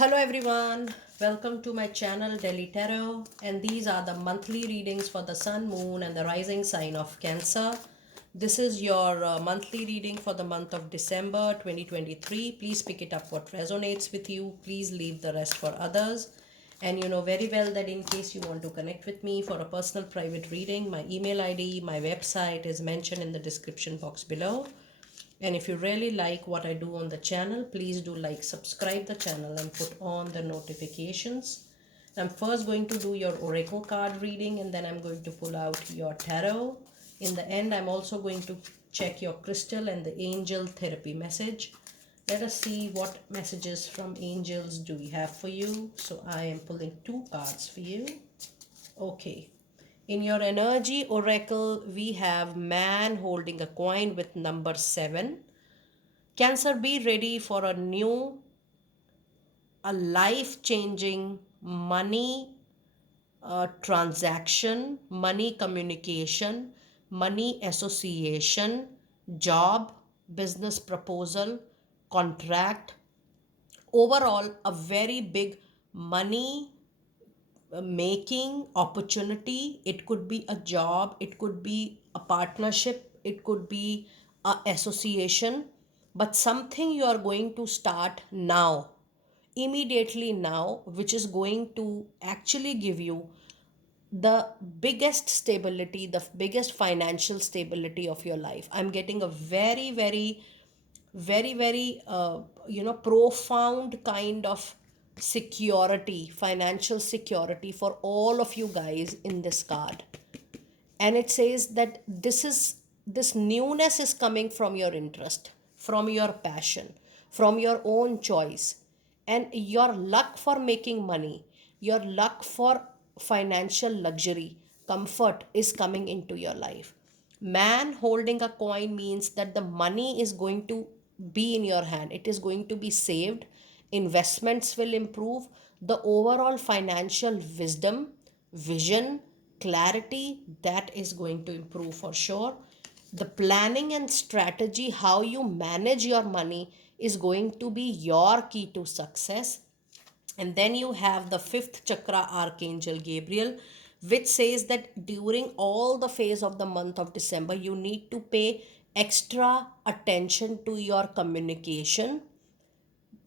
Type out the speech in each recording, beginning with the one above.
Hello everyone, welcome to my channel Delhi Tarot, and these are the monthly readings for the Sun, Moon and the rising sign of Cancer. This is your monthly reading for the month of December 2023. Please pick it up what resonates with you. Please leave the rest for others. And you know very well that in case you want to connect with me for a personal private reading, my email ID, my website is mentioned in the description box below. And if you really like what I do on the channel, please do like, subscribe the channel and put on the notifications. I'm first going to do your oracle card reading, and then I'm going to pull out your tarot. In the end, I'm also going to check your crystal and the angel therapy message. Let us see what messages from angels do we have for you. So I am pulling two cards for you. Okay. In your energy oracle, we have man holding a coin with number 7. Cancer, be ready for a life changing money transaction, money communication, money association, job, business proposal, contract. Overall, a very big money making opportunity. It could be a job, it could be a partnership, it could be a association, but something you are going to start now, immediately now, which is going to actually give you the biggest stability, the biggest financial stability of your life. I'm getting a very profound kind of security, financial security for all of you guys in this card. And it says that this newness is coming from your interest, from your passion, from your own choice, and your luck for making money, your luck for financial luxury, comfort is coming into your life. Man holding a coin means that the money is going to be in your hand, it is going to be saved, investments will improve, the overall financial wisdom, vision, clarity, that is going to improve for sure. The planning and strategy, how you manage your money, is going to be your key to success. And then you have the fifth chakra, Archangel Gabriel, which says that during all the phase of the month of December, you need to pay extra attention to your communication.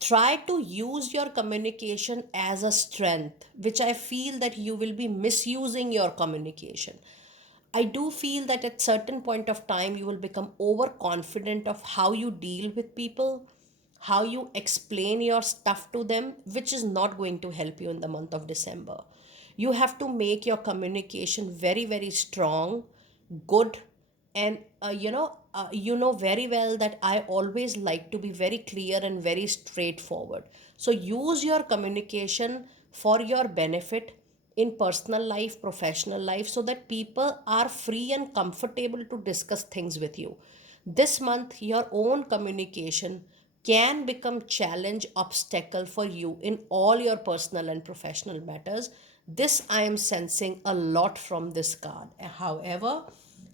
Try to use your communication as a strength, which I feel that you will be misusing your communication. I do feel that at certain point of time you will become overconfident of how you deal with people, how you explain your stuff to them, which is not going to help you in the month of December. You have to make your communication very, very strong, good, and you know very well that I always like to be very clear and very straightforward. So use your communication for your benefit in personal life, professional life, so that people are free and comfortable to discuss things with you. This month, your own communication can become challenge obstacle for you in all your personal and professional matters. This I am sensing a lot from this card. However,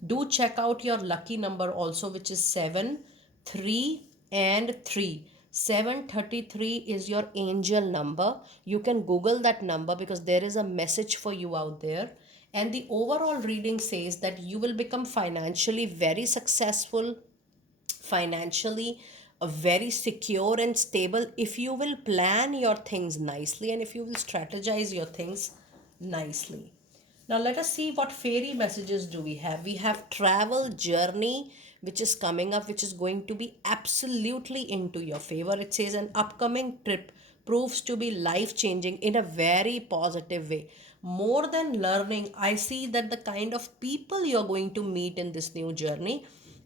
do check out your lucky number also, which is 7, 3 and 3. 733 is your angel number. You can google that number because there is a message for you out there. And the overall reading says that you will become financially very successful, financially very secure and stable, if you will plan your things nicely and if you will strategize your things nicely. Now let us see what fairy messages do we have. We have travel journey, which is coming up, which is going to be absolutely into your favor. It says an upcoming trip proves to be life changing in a very positive way. More than learning, I see that the kind of people you're going to meet in this new journey,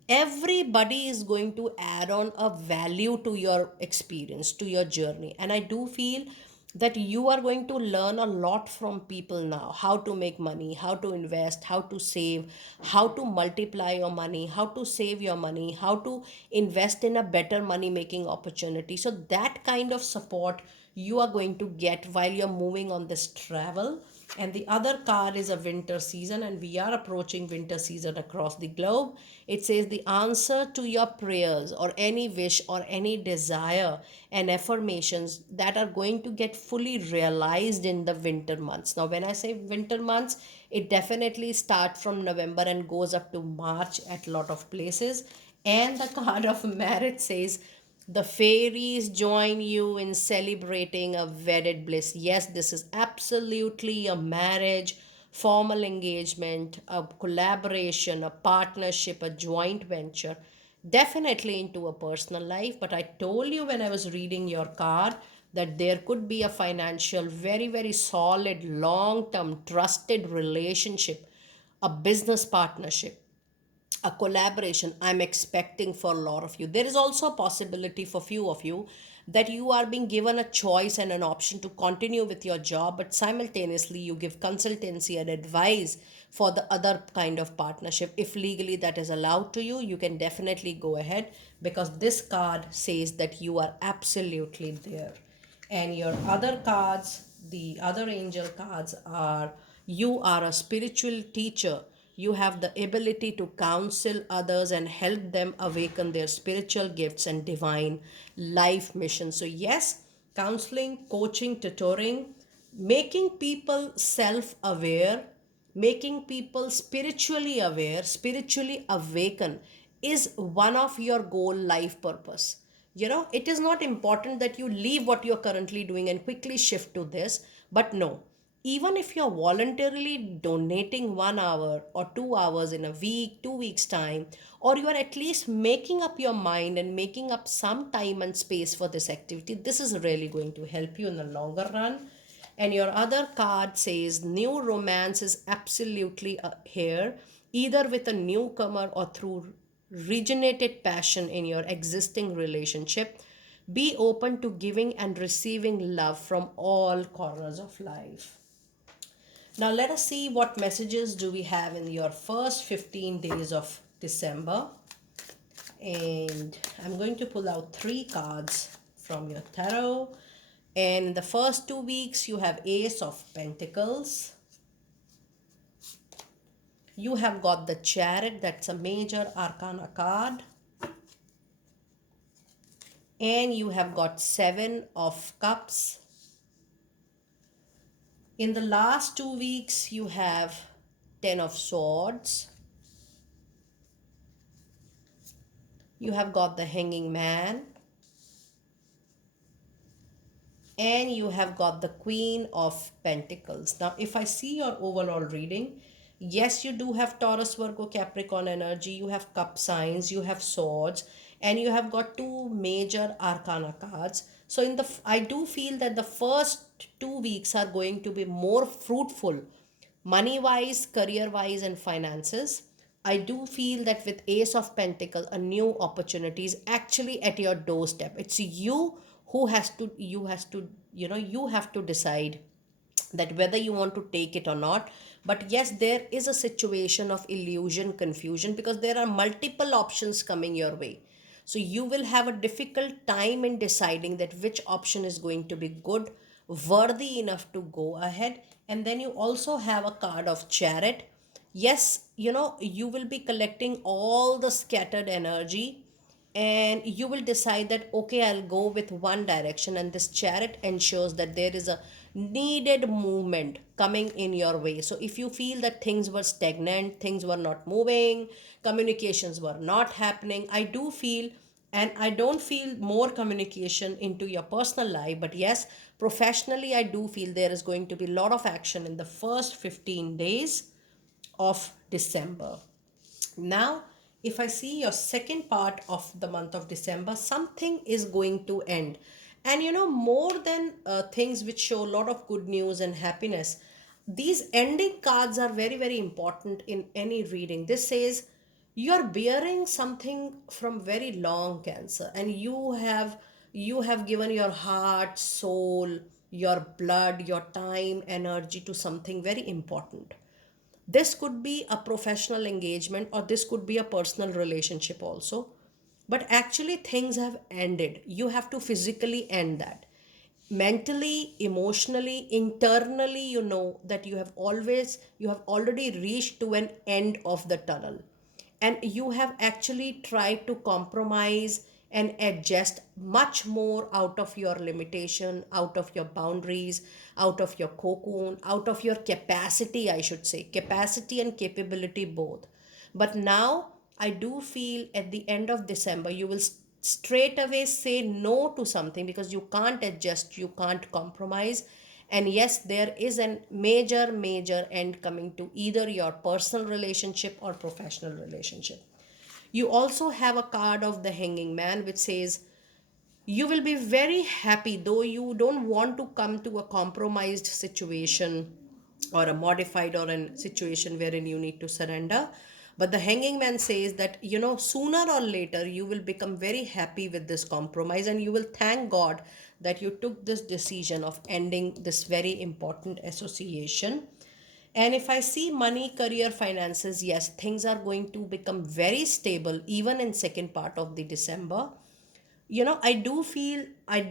everybody is going to add on a value to your experience, to your journey. And I do feel that you are going to learn a lot from people now, how to make money, how to invest, how to save, how to multiply your money, how to save your money, how to invest in a better money making opportunity. So that kind of support you are going to get while you're moving on this travel. And the other card is a winter season, and we are approaching winter season across the globe. It says the answer to your prayers or any wish or any desire and affirmations that are going to get fully realized in the winter months. Now, when I say winter months, it definitely starts from November and goes up to March at a lot of places. And the card of marriage says the fairies join you in celebrating a wedded bliss. Yes, this is absolutely a marriage, formal engagement, a collaboration, a partnership, a joint venture, definitely into a personal life. But I told you when I was reading your card that there could be a financial, very, very solid, long term, trusted relationship, a business partnership, a collaboration I'm expecting for a lot of you. There is also a possibility for few of you that you are being given a choice and an option to continue with your job, but simultaneously you give consultancy and advice for the other kind of partnership. If legally that is allowed to you, you can definitely go ahead, because this card says that you are absolutely there. And your other cards, the other angel cards, are you are a spiritual teacher. You have the ability to counsel others and help them awaken their spiritual gifts and divine life mission. So yes, counseling, coaching, tutoring, making people self aware, making people spiritually aware, spiritually awaken is one of your goal life purpose. It is not important that you leave what you're currently doing and quickly shift to this, but no, even if you're voluntarily donating 1 hour or 2 hours in a week, 2 weeks time, or you are at least making up your mind and making up some time and space for this activity, this is really going to help you in the longer run. And your other card says new romance is absolutely here, either with a newcomer or through regenerated passion in your existing relationship. Be open to giving and receiving love from all corners of life. Now let us see what messages do we have in your first 15 days of December. And I'm going to pull out 3 cards from your tarot. And in the first 2 weeks, you have Ace of Pentacles. You have got the Chariot, that's a major arcana card. And you have got 7 of Cups. In the last 2 weeks, you have 10 of Swords. You have got the Hanging Man. And you have got the Queen of Pentacles. Now, if I see your overall reading, yes, you do have Taurus, Virgo, Capricorn energy. You have cup signs, you have swords, and you have got 2 major arcana cards. So I do feel that the first 2 weeks are going to be more fruitful, money wise, career wise, and finances. I do feel that with Ace of Pentacles, a new opportunity is actually at your doorstep. It's you who has to, you have to decide that whether you want to take it or not. But yes, there is a situation of illusion, confusion, because there are multiple options coming your way. So you will have a difficult time in deciding that which option is going to be good, worthy enough to go ahead. And then you also have a card of Chariot. Yes, you will be collecting all the scattered energy, and you will decide that okay, I'll go with one direction, and this Chariot ensures that there is a needed movement coming in your way. So if you feel that things were stagnant, things were not moving, communications were not happening, I do feel, and I don't feel more communication into your personal life, but yes, professionally I do feel there is going to be a lot of action in the first 15 days of December. Now, if I see your second part of the month of December, something is going to end. And more than things which show a lot of good news and happiness, these ending cards are very, very important in any reading. This says you're bearing something from very long cancer, and you have given your heart, soul, your blood, your time, energy to something very important. This could be a professional engagement, or this could be a personal relationship also. But actually, things have ended. You have to physically end that. mentally, emotionally, internally, you know that you have already reached to an end of the tunnel, and you have actually tried to compromise and adjust much more out of your limitation, out of your boundaries, out of your cocoon, out of your capacity, I should say, capacity and capability both. But now I do feel at the end of December, you will straight away say no to something because you can't adjust, you can't compromise. And yes, there is a major, major end coming to either your personal relationship or professional relationship. You also have a card of the Hanging Man, which says you will be very happy, though you don't want to come to a compromised situation or a modified or a situation wherein you need to surrender. But the Hanging Man says that, you know, sooner or later you will become very happy with this compromise, and you will thank God that you took this decision of ending this very important association. And if I see money, career, finances, yes, things are going to become very stable even in second part of the December. You know, I do feel, I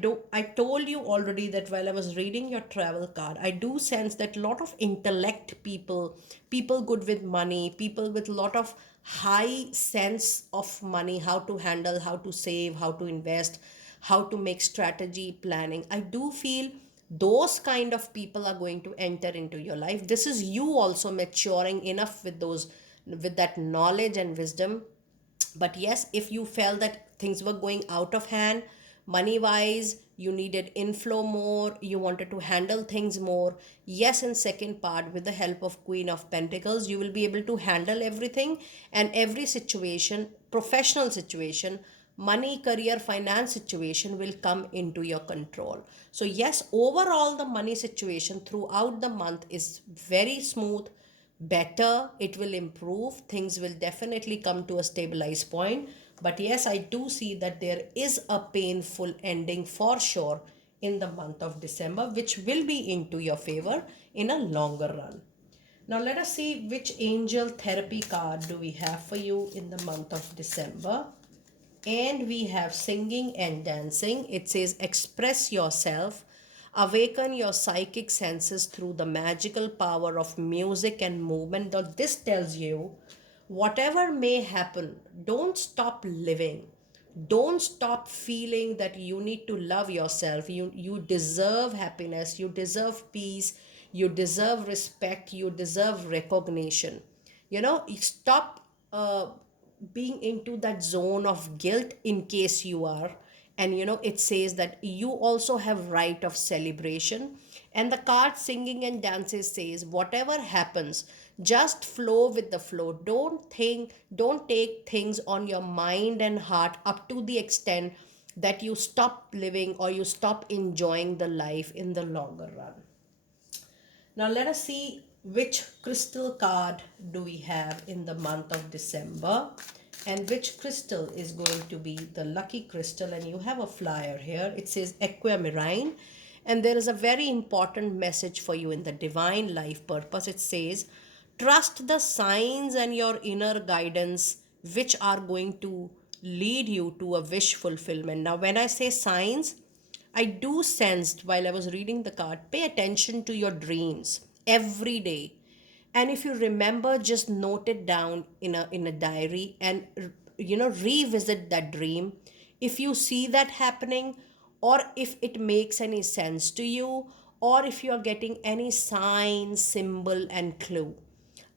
told you already that while I was reading your travel card, I do sense that a lot of intellect people, people good with money, people with a lot of high sense of money, how to handle, how to save, how to invest, how to make strategy planning, I do feel those kind of people are going to enter into your life. This is you also maturing enough with those, with that knowledge and wisdom. But yes, if you felt that things were going out of hand, money wise, you needed inflow more, you wanted to handle things more, yes, in second part, with the help of Queen of Pentacles, you will be able to handle everything and every situation, professional situation, money, career, finance situation will come into your control. So yes, overall the money situation throughout the month is very smooth, better, it will improve, things will definitely come to a stabilized point. But yes, I do see that there is a painful ending for sure in the month of December, which will be into your favor in a longer run. Now let us see which angel therapy card do we have for you in the month of December. And we have singing and dancing. It says express yourself, awaken your psychic senses through the magical power of music and movement. Now this tells you whatever may happen, don't stop living, don't stop feeling that you need to love yourself, you deserve happiness, you deserve peace, you deserve respect, you deserve recognition. You know, stop being into that zone of guilt in case you are. And you know, it says that you also have right of celebration. And the card singing and dances says whatever happens, just flow with the flow. Don't take things on your mind and heart up to the extent that you stop living or you stop enjoying the life in the longer run. Now let us see which crystal card do we have in the month of December, and which crystal is going to be the lucky crystal. And you have a flyer here. It says aquamarine, and there is a very important message for you in the divine life purpose. It says trust the signs and your inner guidance, which are going to lead you to a wish fulfillment. Now when I say signs, I do sensed while I was reading the card, pay attention to your dreams every day. And if you remember, just note it down in a diary and you know, revisit that dream. If you see that happening, or if it makes any sense to you, or if you are getting any sign, symbol, and clue.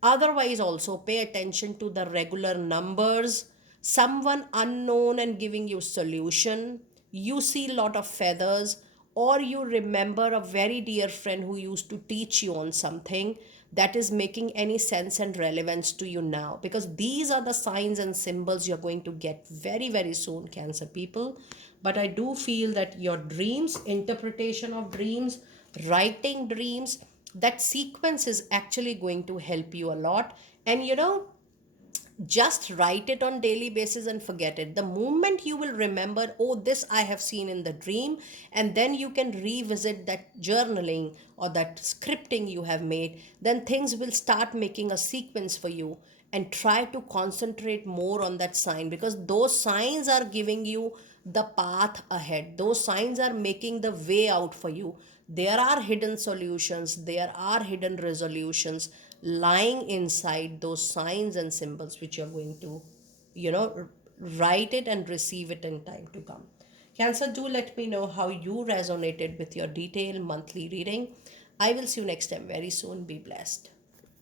Otherwise, also pay attention to the regular numbers, someone unknown and giving you solution. You see a lot of feathers, or you remember a very dear friend who used to teach you on something that is making any sense and relevance to you now. Because these are the signs and symbols you're going to get very, very soon, Cancer people. But I do feel that your dreams, interpretation of dreams, writing dreams, that sequence is actually going to help you a lot. And you know, just write it on daily basis and forget it. The moment you will remember, oh, this I have seen in the dream, and then you can revisit that journaling or that scripting you have made, then things will start making a sequence for you. And try to concentrate more on that sign, because those signs are giving you the path ahead. Those signs are making the way out for you. There are hidden solutions, there are hidden resolutions lying inside those signs and symbols, which you're going to, write it and receive it in time to come. Cancer, do let me know how you resonated with your detailed monthly reading. I will see you next time very soon. Be blessed.